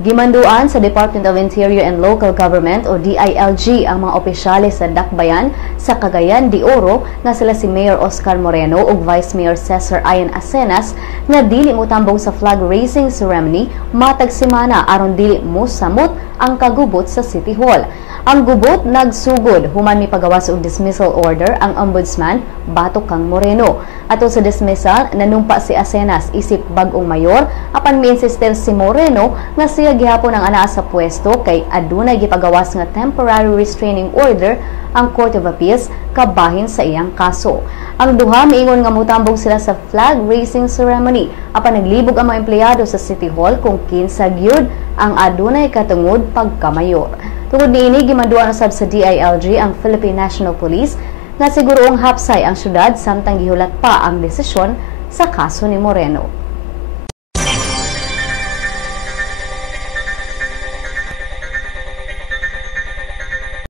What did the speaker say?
Gimanduan sa Department of Interior and Local Government o DILG ang mga opisyales sa Dakbayan sa Cagayan de Oro nga sila si Mayor Oscar Moreno ug Vice Mayor Cesar Ian Acenas nga dili motambong sa flag raising ceremony matag semana aron dili mosamot ang kagubot sa City Hall. Ang gubot nagsugod human mipagawas og dismissal order ang Ombudsman batok kang Moreno. Ato sa dismissal nanumpa si Acenas isip bag-ong mayor apan miinsistir si Moreno nga siya gihapon ang anaa sa pwesto kay adunay gipagawas nga temporary restraining order ang Court of Appeals kabahin sa iyang kaso. Ang duha miingon nga motambong sila sa flag raising ceremony apan naglibog ang mga empleyado sa City Hall kung kinsa gyud ang adunay katungod pagkamayor. Tungod niini gimanduan usab sa DILG ang Philippine National Police nga siguroong hapsay ang syudad samtang gihulat pa ang desisyon sa kaso ni Moreno.